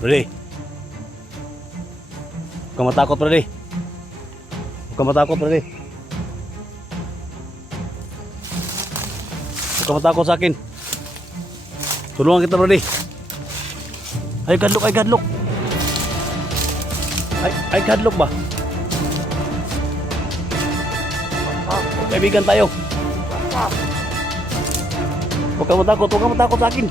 Brody, huwag kang matakot, Brody. Huwag kang matakot, Brody. Huwag kang matakot sa akin. Tulungan kita, Brody. Ay, gadlok, ay, gadlok. Ay, gadlok ba? Kaibigan tayo. Huwag kang matakot sa akin.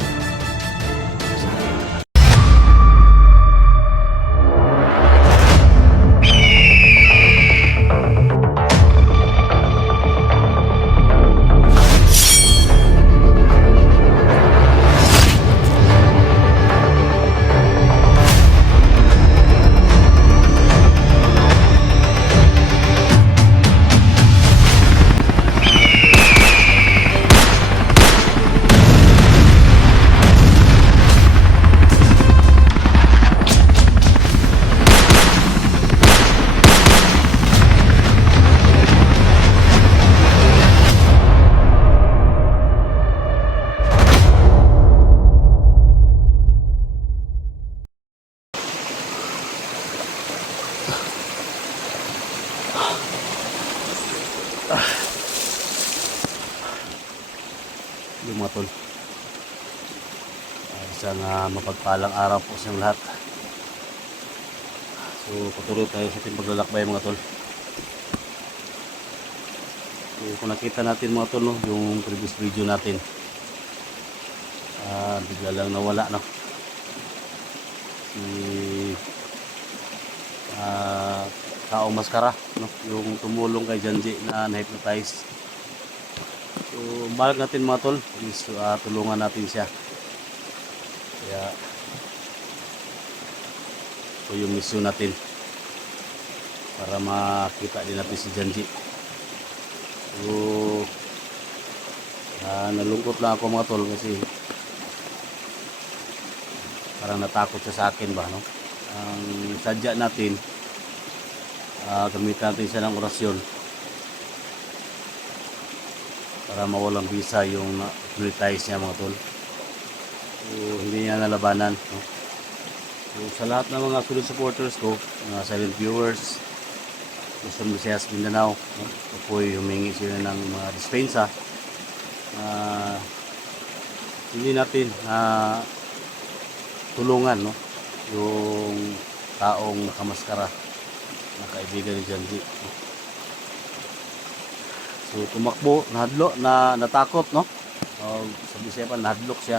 Yung mga tol, isang mapagpalang araw po sa lahat. So patuloy tayo sa ating paglalakbay mga tol. So kung nakita natin mga tol, no, yung previous video natin, bigla lang nawala, no, si taong maskara, no, yung tumulong kay Janji na na-hypnotize. So balik natin mga tol, is tulungan natin siya. Kaya ito yung mission natin para makita din natin si Janji. So nalungkot lang ako mga tol kasi parang natakot siya sa akin ba, no? Ang sadya natin, gamitan natin siya ng orasyon para mawalang bisa yung hypnotize niya mga tol. So hindi niya nalabanan, no? So sa lahat ng mga solid supporters ko, mga silent viewers, Luzon, Visayas, Mindanao, no? Ako'y humingi sila ng mga dispensa. Hindi natin tulungan, no, yung taong nakamaskara na kaibigan ni Janji, no? So tumakbo, natakot, no? Sa Bisaya pa, nahadlok siya.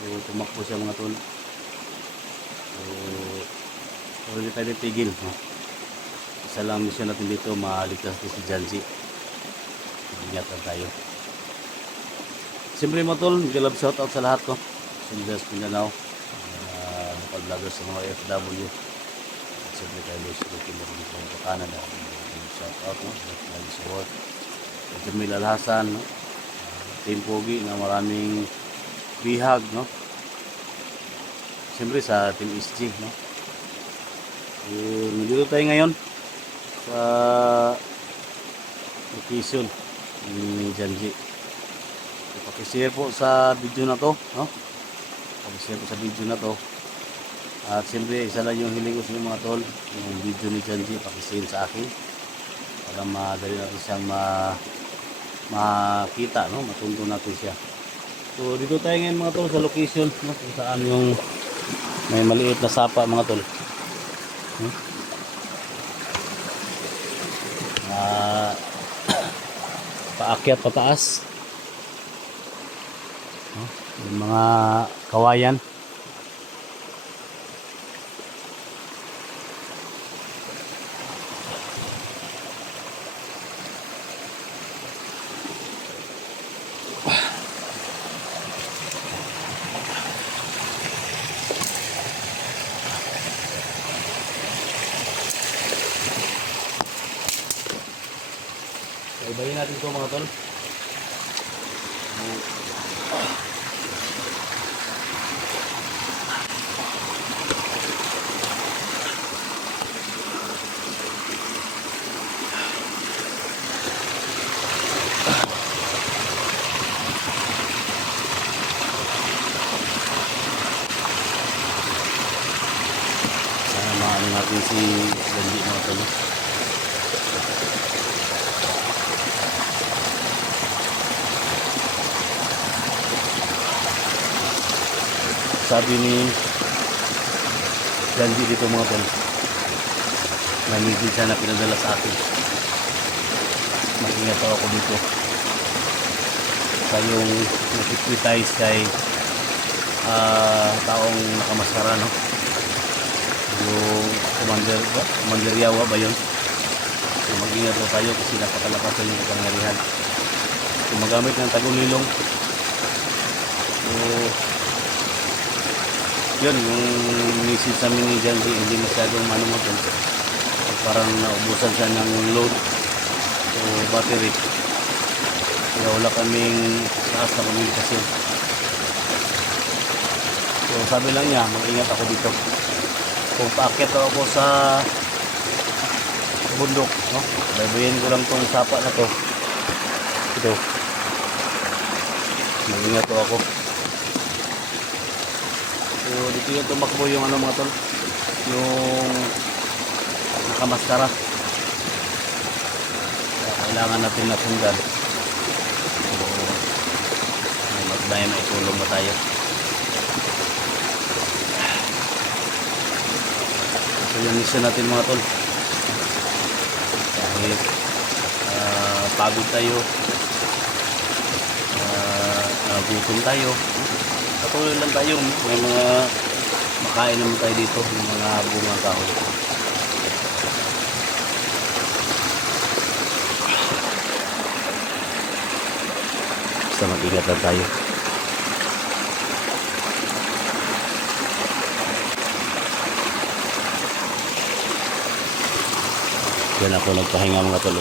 So tumakbo siya mga tol. So hindi tayo tigil, no? Isa lang mission natin dito, maligtas si Janji. Ingatan tayo. Siyempre mga tol, mag-love shoutout sa lahat, no? Sindas Mindanao, local vloggers sa mga FW. Siyempre tayo sa Canada. Shoutout, no? Lagi support. Jamil Alhasan, no? Team Pogi na maraming bihag, no? Siyempre sa Team SG, no? Nandito tayo ngayon sa location ni Janji. Pakishare po sa video na to, no? Pakishare po sa video na to. At siyempre isa lang yung hiling ko sa mga tol, yung video ni Janji pakishare sa akin para madali natin siyang makita, no? Matuntun natin siya. So dito tayo ngayon mga tol sa location, no? Kung saan yung may maliit na sapa mga tol, no? Paakyat pataas, no? Yung mga kawayan. Ibayin natin ito mga tol. ano natin si Gandhi mga tol. Sabi ni Gandhi dito mga tol, may message siya na pinadala sa akin. Mag-ingat ako dito sa yung nakikitize kay taong nakamaskara, no? Yung Commander Yawa ba yun? So mag-ingat po tayo kasi napakalakas sa yung kapangyarihan. So magamit ng tagulilong. So yun, yung message sa amin ni Janji, hindi masyadong manumoton. Parang naubusan siya ng load o battery. Kaya wala kaming taas na komunikasyon. So sabi lang niya, mag-ingat ako dito. Kung paakyat ako sa bundok, no? Baybayin ko lang tong sapa na to. Ito. Mag-ingat po ako. So dito yung tumakbo yung ano mga tol, yung nakamaskara. Kaya kailangan natin nasundan. So may tulong ba tayo? So yung mission natin mga tol, kahit pagod tayo, gutom tayo, patuloy lang tayo. May mga makain naman tayo dito, yung mga bunga kahoy. Basta mag-ingat lang tayo. Yan ako nagpahinga mga tol.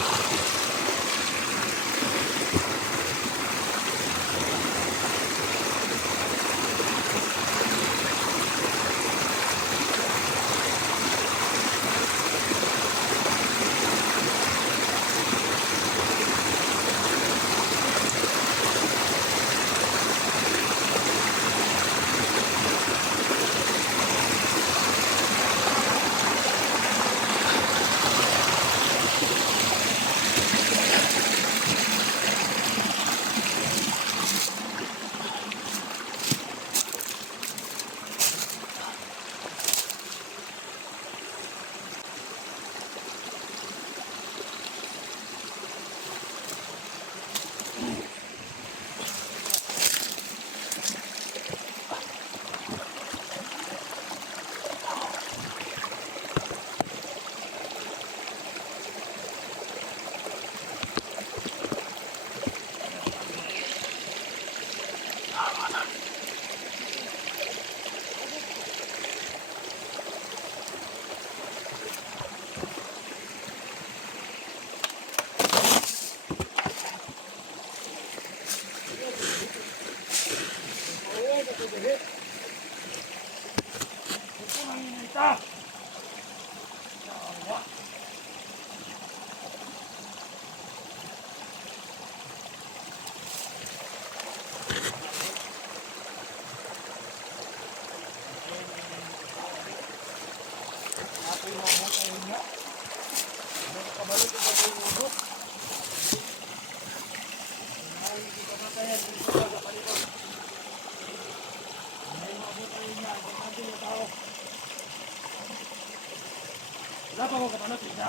Wala pa ko kapanot, isa.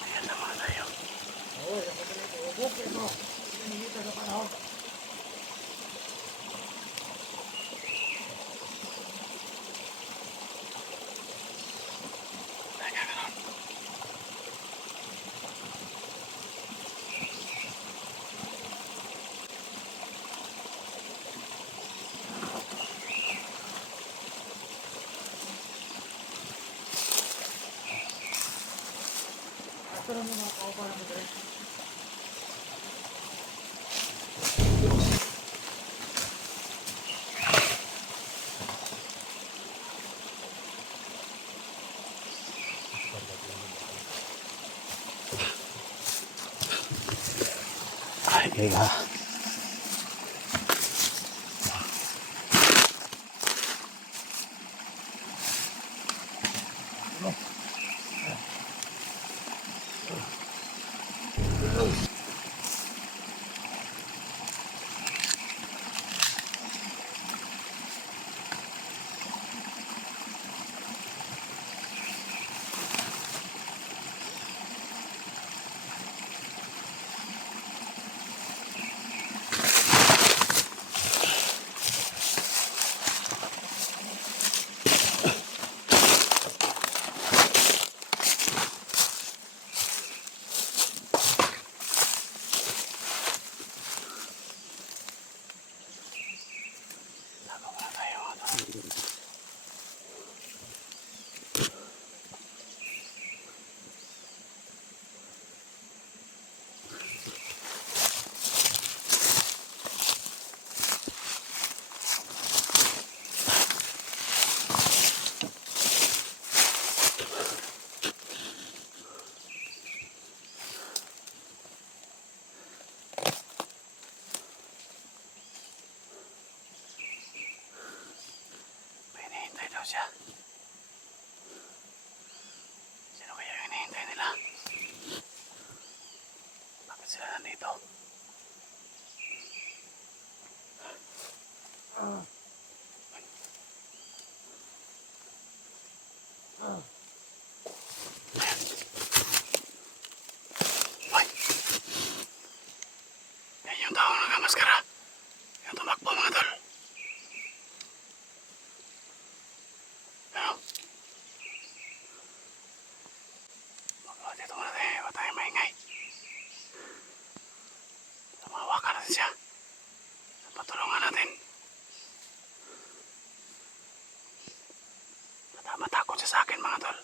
Ayan naman tayo. Oo, yung pagkalit. Ubok ito. Pinigita sa panahon. Ito lang yung mga kaupa na madali. Teka. Hinihintay daw siya. Sino kaya yung hinihintay nila? Bakit sila nandito? Hoy! Yan yung tao na nakamaskara. Yung tumakbo mga tol. Ano? Baka dito muna tayo. Huwag tayo maingay. Lumawakan natin siya. Patulungan natin. Matakot siya sa akin mga tol.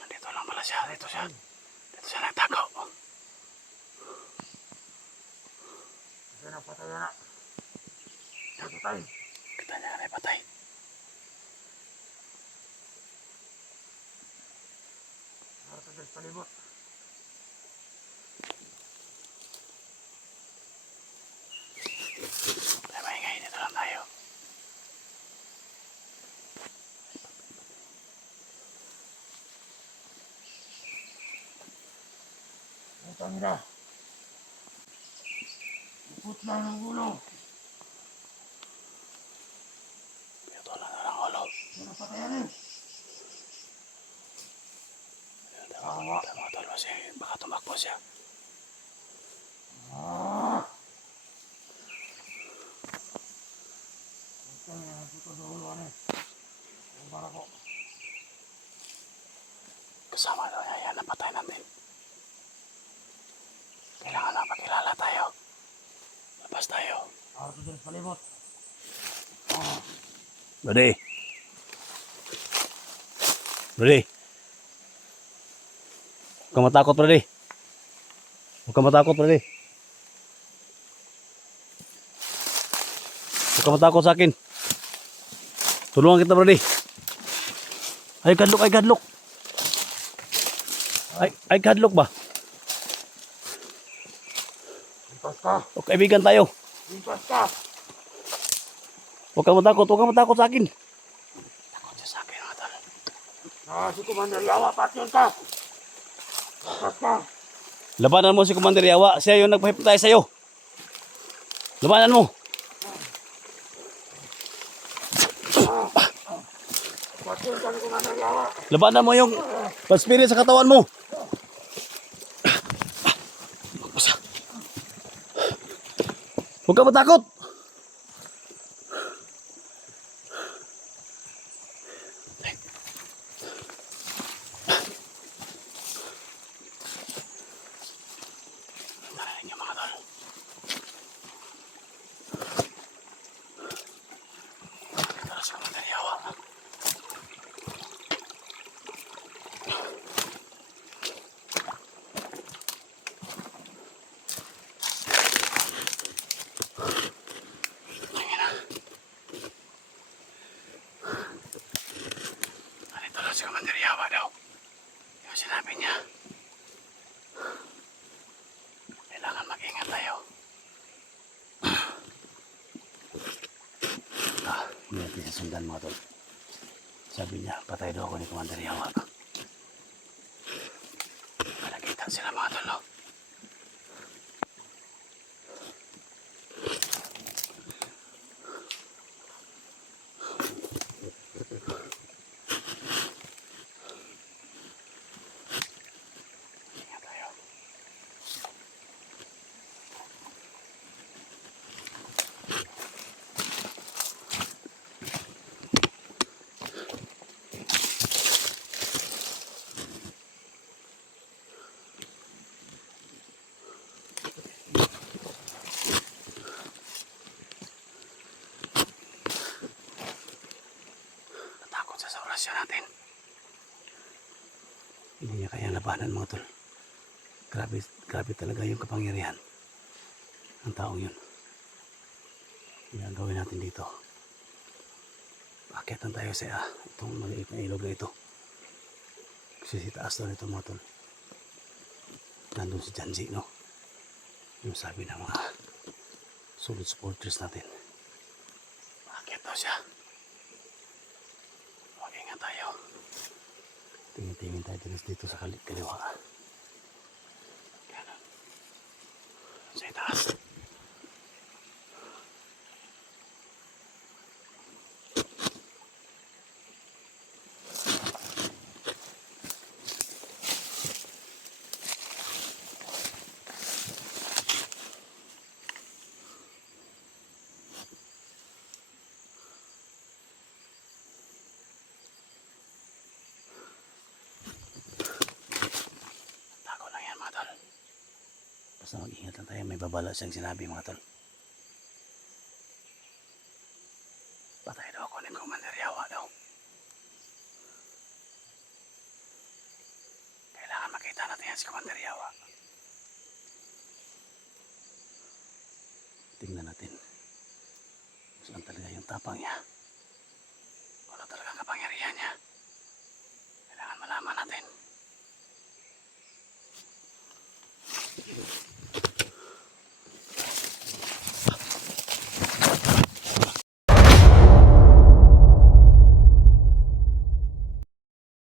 Nandito lang pala siya. Dito siya nagtagaw. Patay na, patay na. Patay. Kita niya na patay. Harap sa palibot. Tayo maingay. Dito lang tayo. Putang ina. Iput na ng ulo. Dito lang na lang ulo. Sino patayan eh? Tama mga tol. Baka tumakbo siya. Putang ina. Puto sa ulo ano eh. Ang bara ko. Kasama daw niya yan. Napatay natin. Kailangan na pakilala tayo. Labas tayo. Harap sa palibot. Brody. Brody. Huwag kang matakot, Brody. Huwag kang matakot, Brody. Huwag kang matakot sa akin. Tulungan kita, Brody. Ay, kadlok, ay, kadlok. Ay, kadlok ba? Limpas ka. O, kaibigan tayo. Limpas ka. Huwag kang matakot sa akin. Takot siya sa akin, mga tol. Si Commander Yawa, patyon ka. Limpas ka. Labanan mo si Commander Yawa. Siya yung nagpahipatay sa'yo. Labanan mo. Patyon ka ni Commander Yawa. Labanan mo yung spirit sa katawan mo. Huwag kang matakot. Narinig niyo mga tol. Ito na si Commander Yawa. sundan mga tol. Sabi niya, patay daw ako ni Commander Yawa. Nakita sila mga tol, no? Ingat tayo. Natakot siya sa orasyon natin. Hindi niya kaya labanan mga tol. Grabe, grabe talaga yung kapangyarihan ng taong yun. Yan ang gawin natin dito. Akyatan tayo sa itong maliit na ilog na ito. Kasi si taas doon ito mga tol. Nandun si Janji, no? Yung sabi ng mga solid supporters natin. Akyat daw siya. Huwag ingat tayo. Tingin-tingin tayo dito sa kaliwa. Ganun. Sa itaas. Tago lang yan mga tol. Basta mag-ingat lang tayo. May babala siyang sinabi mga tol. Patay daw ako ni Commander Yawa daw. Kailangan makita natin yan si Commander Yawa. Tingnan natin. Saan talaga yung tapang niya.